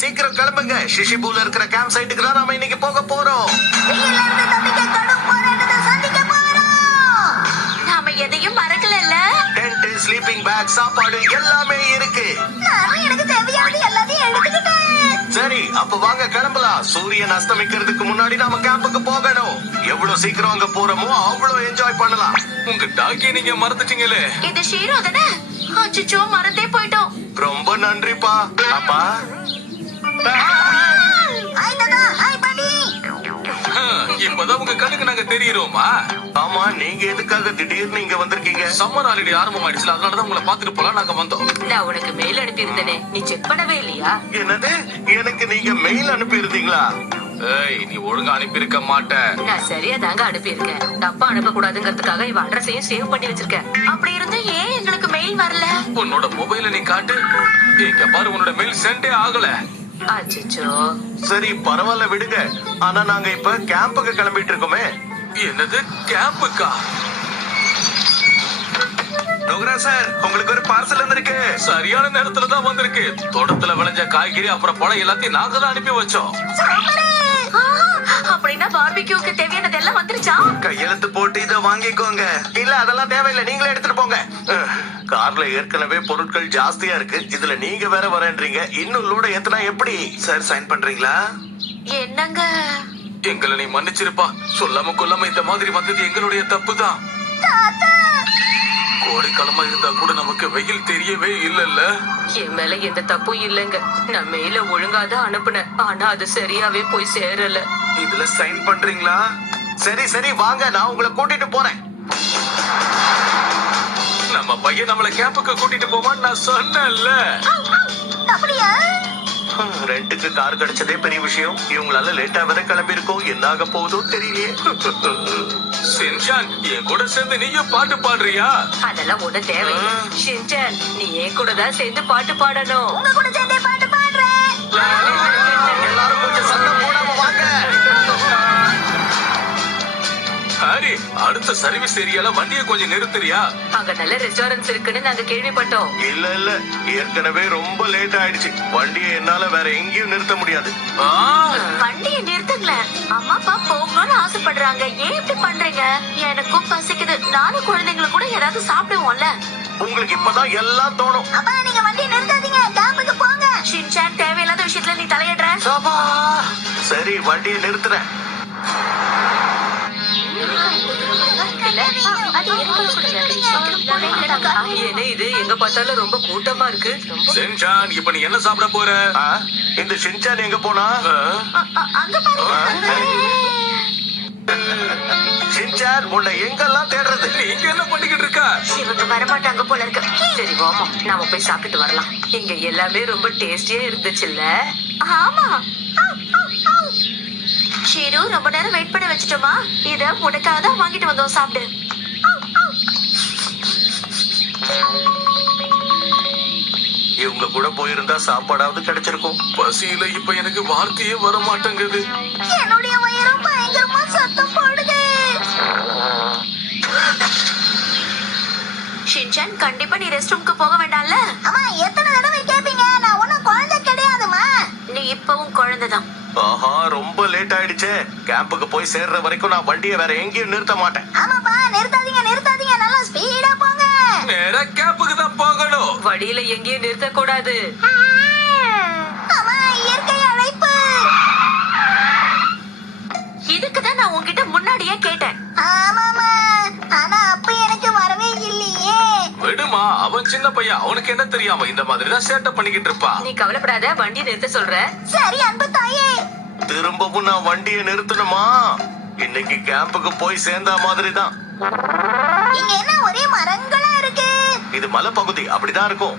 சீக்கிரம் கிளம்புங்க. ஷிஷிபூல இருக்கிற கேம்ப் சைட்டுக்கு தான் நாம இன்னைக்கு போக போறோம். நாம எதையும் மறக்கல. டென்ட், ஸ்லீப்பிங் பேக், சாப்பாடு எல்லாமே இருக்கு. எனக்கு தேவையானது எல்லாத்தையும் எடுத்துக்கிட்டேன். சரி, அப்ப வாங்க கிளம்பலாம். சூரியன் அஸ்தமிக்கிறதுக்கு முன்னாடி நாம கேம்புக்கு போகணும். எவ்வளவு சீக்கிரம் அங்க போறோமோ அவ்வளவு என்ஜாய் பண்ணலாம். உங்க டாக்கியை நீங்க மறந்துட்டீங்களே. இது ஷீரோ தானே? அச்சச்சோ, மறந்தே போயிட்டோம். ரொம்ப நன்றிப்பா. அப்பா இப்பதான் உங்க கண்ணுக்கு நாங்க தெரியுறோமா? ஆமா, நீங்க எதுக்காக திடீர்னு இங்க வந்திருக்கீங்க? சம்மர் ஹாலிடே ஆரம்பமாயிடுச்சுல, அதனாலதான் உங்களை பாத்துட்டு போலாம் நாங்க வந்தோம். நான் உனக்கு மெயில் அனுப்பி இருந்தேனே, நீ செக் பண்ணவே இல்லையா? என்னது? எனக்கு நீங்க மெயில் அனுப்பி இருந்தீங்களா? ஏய், நீ ஒழுங்கா அனுப்பி இருக்க மாட்ட. நான் சரியா தாங்க அனுப்பி இருக்கேன். தப்பா அனுப்ப கூடாதுங்கிறதுக்காக இவ அட்ரஸையும் சேவ் பண்ணி வச்சிருக்கேன். அப்படி இருந்தும் ஏன் எங்களுக்கு மெயில் வரல? உன்னோட மொபைல நீ காட்டு. இங்க பாரு, உன்னோட மெயில் சென்டே ஆகல. அச்சச்சோ. சரி, பரவாயில்ல விடுங்க. ஆனா நாங்க இப்ப கேம்புக்கு கிளம்பிட்டு இருக்கோமே. என்னது, கேம்புக்கா? டோகரா சார், உங்களுக்கு ஒரு பார்சல் வந்திருக்கு. சரியான நேரத்துல தான் வந்திருக்கு. தோட்டத்துல விளைஞ்ச காய்கறி அப்புறம் பழம் எல்லாத்தையும் நாங்க தான் அனுப்பி வச்சோம். அப்படின்னா பார்பிக்யூக்கு தேவையானது எல்லாம் வந்துருச்சா? கையெழுத்து போட்டு இதை வாங்கிக்கோங்க. இல்ல, அதெல்லாம் தேவையில்லை, நீங்களே எடுத்துட்டு போங்க. கார்ல ஏற்கனவே பொருட்கள் ஜாஸ்தியா இருக்கு. இதுல நீங்க வேற வரேன்றீங்க. இன்னும் லோட ஏத்துனா எப்படி? சார், சைன் பண்றீங்களா? என்னங்க? எங்களை நீ மன்னிச்சிருப்பா. சொல்லாம கொல்லாம இந்த மாதிரி வந்தது எங்களுடைய தப்பு தான். கோடைக்காலமா இருந்தா கூட நமக்கு வெயில் தெரியவே இல்லல்ல. என் மேல எந்த தப்பும் இல்லைங்க. நான் மெயில ஒழுங்காதான் அனுப்புனேன். ஆனா அது சரியாவே போய் சேரல. இதுல சைன் பண்றீங்களா? சரி சரி, வாங்க, நான் உங்களை கூட்டிட்டு போறேன். நம்ம பையன் நம்மள கேம்புக்கு கூட்டிட்டு போவான்னு நான் சொன்னேன்ல. ரெண்டுக்கு கார் கிடைச்சதே பெரிய விஷயம். இவங்களால லேட்டா வர கிளம்பி இருக்கோம். என்ன ஆக போகுதோ தெரியலையே. சின்சான், என் கூட சேர்ந்து நீயும் பாட்டு பாடுறியா? அதெல்லாம் ஒண்ணு தேவையில்லை. ஷின்சான், நீ என் கூட தான் சேர்ந்து பாட்டு பாடணும். உங்க கூட சேர்ந்தே பாட்டு பாடுறேன். எல்லாரும் கொஞ்சம் சத்தம் போடாம வாங்க. ஹாரி, அடுத்த சர்வீஸ் ஏரியால வண்டியை கொஞ்சம் நிறுத்துறியா? அங்க நல்ல ரெஸ்டாரண்ட்ஸ் இருக்குன்னு நாங்க கேள்விப்பட்டோம். இல்ல இல்ல, ஏற்கனவே ரொம்ப லேட் ஆயிடுச்சு. வண்டியை என்னால வேற எங்கேயும் நிறுத்த முடியாது. வண்டியை நிறுத்துங்களேன். அம்மா அப்பா போகணும்னு ஆசைப்படுறாங்க. ஏன் இப்படி பண்றீங்க? எனக்கும் பசிக்குது. நானும் குழந்தைங்களை கூட ஏதாவது சாப்பிடுவோம்ல. உங்களுக்கு இப்பதான் எல்லாம் தோணும். அப்பா, நீங்க வண்டியை நிறுத்தாதீங்க. கேம்புக்கு போங்க. ஷின்சான், தேவையில்லாத விஷயத்துல நீ தலையிடுற. சரி, வண்டியை நிறுத்துறேன். என்ன இது, எங்க பார்த்தாலும் ரொம்ப கூட்டமா இருக்கு. சின்சான், இப்ப நீ என்ன சாப்பிட போற? இந்த ஷின்சான் எங்க போனா? ஷின்சான், உன்னை எங்கெல்லாம் தேடுறது? நீங்க என்ன பண்ணிக்கிட்டு இருக்க? இவங்க வரமாட்டாங்க போல இருக்கு. சரி, வாமா, நாம போய் சாப்பிட்டு வரலாம். இங்க எல்லாமே ரொம்ப டேஸ்டியா இருந்துச்சுல்ல? ஆமா. ஷீரு, ரொம்ப நேரம் வெயிட் பண்ண வச்சுட்டோமா? இத உனக்காக தான் வாங்கிட்டு வந்தோம், சாப்பிடு. இவங்க கூட போயிருந்தா சாப்பாடாவது கிடைச்சிருக்கும். பசியில இப்ப எனக்கு வார்த்தையே வர மாட்டேங்குது. என்னுடைய வயிறு பயங்கரமா சத்தம் போடுது. ஷின்சான், கண்டிப்பா நீ ரெஸ்ட் ரூம்க்கு போக வேண்டாம்ல? அம்மா, எத்தனை தடவை கேப்பீங்க? நான் ஒண்ணும் குழந்தை கிடையாதுமா. நீ இப்பவும் குழந்தைதான். ஆஹா, ரொம்ப லேட் ஆயிடுச்சே. கேம்புக்கு போய் சேர்ற வரைக்கும் நான் வண்டியை வேற எங்கேயும் நிறுத்த மாட்டேன். ஆமாப்பா, நிறுத்தாதீங்க நிறுத்தாதீங்க. நல்லா ஸ்பீடா போங்க. நேரா கேம்புக்கு தான் போகணும். வழியில எங்கேயும் நிறுத்த கூடாது. இயற்கை அழைப்பு. இதுக்குதான் நான் உன்கிட்ட முன்னாடியே கேட்டேன். ஆமாமா, ஆனா அப்ப எனக்கு வரவே இல்லையே. விடுமா, அவன் சின்ன பையன், அவனுக்கு என்ன தெரியாம இந்த மாதிரி தான் சேட்டை பண்ணிக்கிட்டு இருப்பான். நீ கவலைப்படாத, வண்டியை நிறுத்த சொல்ற. சரி அன்பு தாயே. திரும்பவும் நான் வண்டியை நிறுத்தணுமா? இன்னைக்கு கேம்புக்கு போய் சேர்ந்த மாதிரி தான். இங்க என்ன ஒரே மரங்களா இருக்கு? இது மலைப்பகுதி, அப்படிதான் இருக்கும்.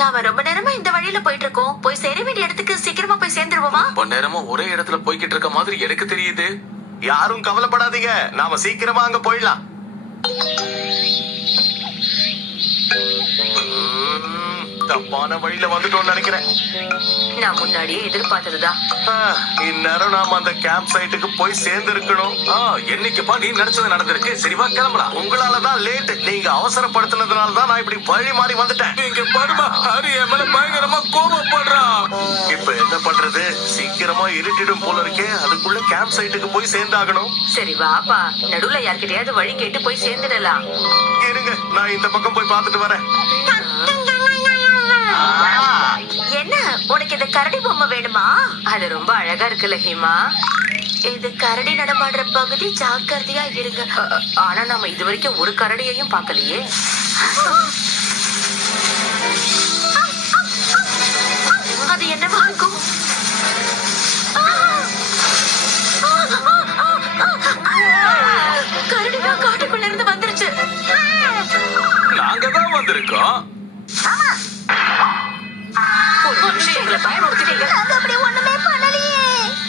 நாம ரொம்ப நேரமா இந்த வழியில போயிட்டு இருக்கோம். போய் சேர வேண்டிய இடத்துக்கு சீக்கிரமா போய் சேர்ந்துருவோமா? ரொம்ப நேரமா ஒரே இடத்துல போய்கிட்டு இருக்க மாதிரி எனக்கு தெரியுது. யாரும் கவலைப்படாதீங்க, நாம சீக்கிரமா அங்க போயிடலாம். தப்பான வழியில வந்துட்டோம்னு நினைக்கிறேன். நான் முன்னாடியே எதிர்பார்த்ததுதான். இந்நேரம் நாம அந்த கேம்ப் சைட்டுக்கு போய் சேர்ந்து இருக்கணும். என்னைக்குப்பா நீ நினைச்சது நடந்திருக்கு. சரிவா கிளம்பலாம். உங்களாலதான் லேட். நீங்க அவசரப்படுத்தினதுனால தான் நான் இப்படி வழி மாறி வந்துட்டேன். இங்க பாருமா, ஹரி என் மேல பயங்கரமா கோபப்படுறான். இப்ப பண்றது? சீக்கிரமா இருட்டிடும் போல இருக்கே. அதுக்குள்ள கேம்ப் சைட்டுக்கு போய் சேர்ந்தாகணும். சரி வாப்பா, நடுவுல யார்கிட்டயாவது வழி கேட்டு போய் சேர்ந்துடலாம். இருங்க, நான் இந்த பக்கம் போய் பார்த்துட்டு வரேன். என்ன உனக்கு இந்த கரடி பொம்மை வேணுமா? அது ரொம்ப அழகா இருக்குல்ல ஹீமா. இது கரடி நடமாடுற பகுதி, ஜாக்கிரதையா இருங்க. ஆனா நாம இது வரைக்கும் ஒரு கரடியையும் பார்க்கலையே. அது என்னவா இருக்கும்? கரடிதான் காட்டுக்குள்ள இருந்து வந்துருச்சு. நாங்க தான் வந்திருக்கோம். ஒரு நிமிஷம் எங்களை பயமுறுத்திட்டீங்க.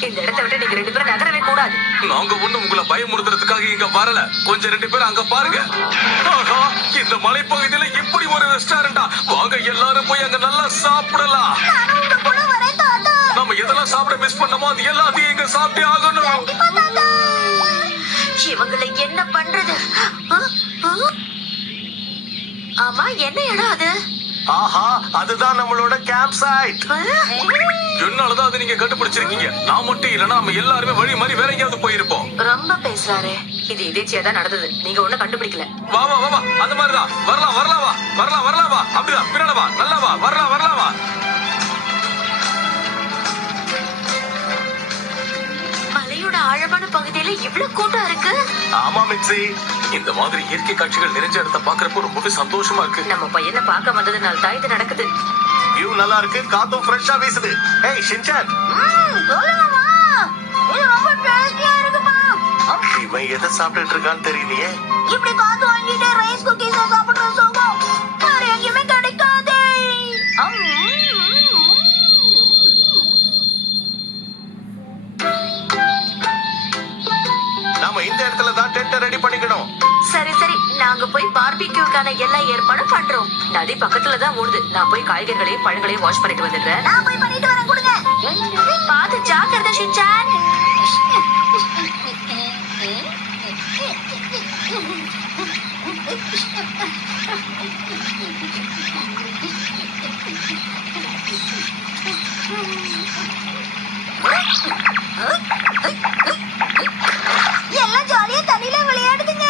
இந்த இடத்தை விட்டு நீங்க 2 பேரும் நகரவே கூடாது. நாங்க ஒண்ணு உங்களை பயமுறுத்துறதுக்காக இங்க வரல. கொஞ்சம் 2 பேரும் அங்க பாருங்க. ஆஹா, இந்த மலைப்பகுதியில இப்படி ஒரு ரெஸ்டாரண்டா? வாங்க எல்லாரும் போய் அங்க நல்லா சாப்பிடலாம். நம்ம எதெல்லாம் சாப்பிட மிஸ் பண்ணமோ அது எல்லாத்தையும் இங்க சாப்பிட்டே ஆகணும். இவங்களை என்ன பண்றது? ஆமா, என்ன இடம் அது? ஆஹா, அதுதான் நம்மளோட கேம்ப் சைட். என்னாலதான் அதை நீங்க கண்டுபிடிச்சிருக்கீங்க. நான் மட்டும் இல்லனா நம்ம எல்லாருமே வழி மாதிரி வேற எங்கேயாவது போயிருப்போம். ரொம்ப பேசுறாரு. இது எதேச்சியா தான் நடந்தது. நீங்க ஒண்ணும் கண்டுபிடிக்கல. வா வா வா வா, அந்த மாதிரிதான். வரலாம் வரலாம் வா, வரலாம் வரலாம் வா. அப்படிதான், பின்னால வா, நல்லா வா, வரலாம் வரலாம் வா. மலையோட ஆழமான பகுதியில இவ்வளவு கூட்டம் இருக்கு. ஆமா மிக்ஸி, இந்த மாதிரி இயற்கை காட்சிகள் நிறைஞ்ச இடத்த பாக்குறப்போ ரொம்பவே சந்தோஷமா இருக்கு. நம்ம பையனை பார்க்க வந்ததுனால தான் இது நடக்குது. வியூ நல்லா இருக்கு, காத்தும் ஃப்ரெஷ்ஷா வீசுது. ஏய் ஷின்சான், இவன் எதை சாப்பிட்டுட்டு இருக்கான்னு தெரியலையே. இப்படி காத்து வாங்கிட்டு ரைஸ் குக்கீஸ் சாப்பிடுற சுகம் வேற எங்கேயுமே கிடைக்காதே. நாம இந்த இடத்துல தான் டென்ட் ரெடி பண்ணிக்கணும். சரி சரி, நாங்க போய் பார்பிக்யூக்கான எல்லா ஏற்பாடும் பண்றோம். நதி பக்கத்துல தான் ஓடுது. நான் போய் காய்கறிகளையும் பழங்களையும் வாஷ் பண்ணிட்டு வந்துடுறேன். நான் போய் பண்ணிட்டு வரேன், கொடுங்க. பாத்து ஜாக்கிரதை ஷின்சான். எல்லாம் ஜாலியா தண்ணியில விளையாடுதுங்க.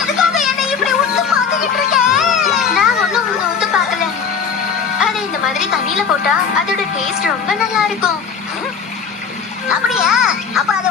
எதுக்காக என்னை இப்படி உத்து பார்த்துக்கிட்டு இருக்க? நான் ஒண்ணும் உங்களை உத்து பார்க்கல. அது இந்த மாதிரி தண்ணியில போட்டா அதோட டேஸ்ட் ரொம்ப நல்லா இருக்கும். அப்படியா? அப்ப அதை